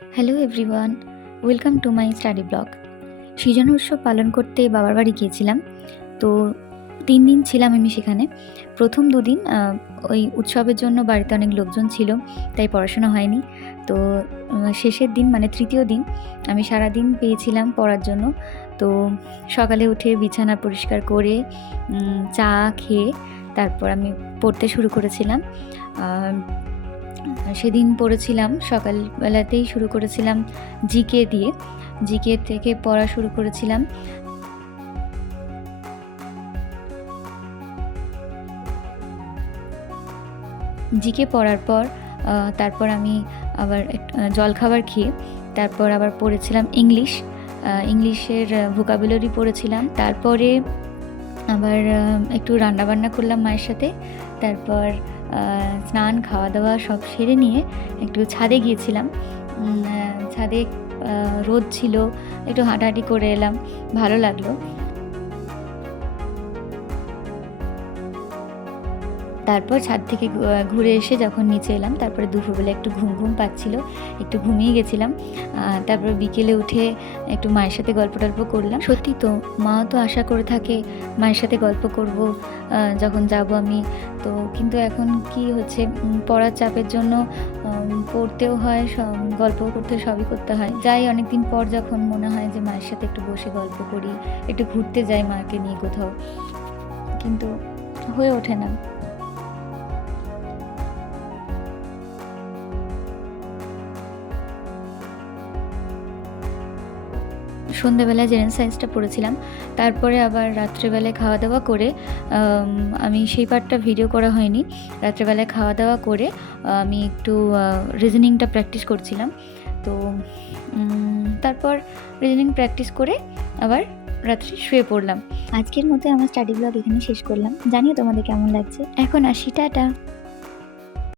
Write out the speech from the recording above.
Hello everyone welcome to my study blog সৃজন উৎসব পালন করতে বাবার বাড়ি গিয়েছিলাম। তো তিন দিন ছিলাম আমি সেখানে। প্রথম দুদিন ওই উৎসবের জন্য বাড়িতে অনেক লোকজন ছিল, তাই পড়াশোনা হয়নি। তো শেষের দিন মানে তৃতীয় দিন, আমি সারা দিন পেয়েছিলাম পড়ার জন্য। তো সকালে উঠে বিছানা পরিষ্কার করে চা খেয়ে তারপর আমি পড়তে শুরু করেছিলাম। সেদিন পড়েছিলাম, সকালবেলাতেই শুরু করেছিলাম জিকে দিয়ে। জিকে থেকে পড়া শুরু করেছিলাম। জিকে পড়ার পর তারপর আমি আবার জলখাবার খেয়ে, তারপর আবার পড়েছিলাম ইংলিশ। ইংলিশের ভোকাবুলারি পড়েছিলাম। তারপরে আবার একটু রান্নাবান্না করলাম মায়ের সাথে। তারপর স্নান খাওয়া দাওয়া সব সেরে নিয়ে একটু ছাদে গিয়েছিলাম। ছাদে রোদ ছিল, একটু হাঁটাহাঁটি করে এলাম। ভালো লাগল। তারপর ছাদ থেকে ঘুরে এসে যখন নিচে এলাম, তারপরে দুপুরবেলা একটু ঘুম ঘুম পাচ্ছিল, একটু ঘুমিয়ে গেছিলাম। তারপর বিকেলে উঠে একটু মায়ের সাথে গল্প টল্প করলাম। সত্যি তো মাও তো আশা করে থাকে মায়ের সাথে গল্প করব যখন যাব আমি। তো কিন্তু এখন কি হচ্ছে পড়ার চাপের জন্য পড়তেও হয় গল্প করতে, সবই করতে হয়। যাই, অনেকদিন পর যখন মনে হয় যে মায়ের সাথে একটু বসে গল্প করি, একটু ঘুরতে যাই মাকে নিয়ে কোথাও। কিন্তু হয়ে ওঠে না। সন্ধ্যাবেলা জেনারেল সায়েন্সটা পড়েছিলাম তারপরে আবার রাত্রেবেলায় খাওয়া দাওয়া করে আমি সেই পার্টটা ভিডিও করা হয়নি। রাত্রেবেলায় খাওয়া দাওয়া করে আমি একটু রিজনিংটা প্র্যাকটিস করছিলাম। তো তারপর রিজনিং প্র্যাকটিস করে আবার রাত্রে শুয়ে পড়লাম। আজকের মতো আমার স্টাডি ব্লগ এখানে শেষ করলাম। জানিও তোমাদের কেমন লাগছে? এখন আসি টাটা!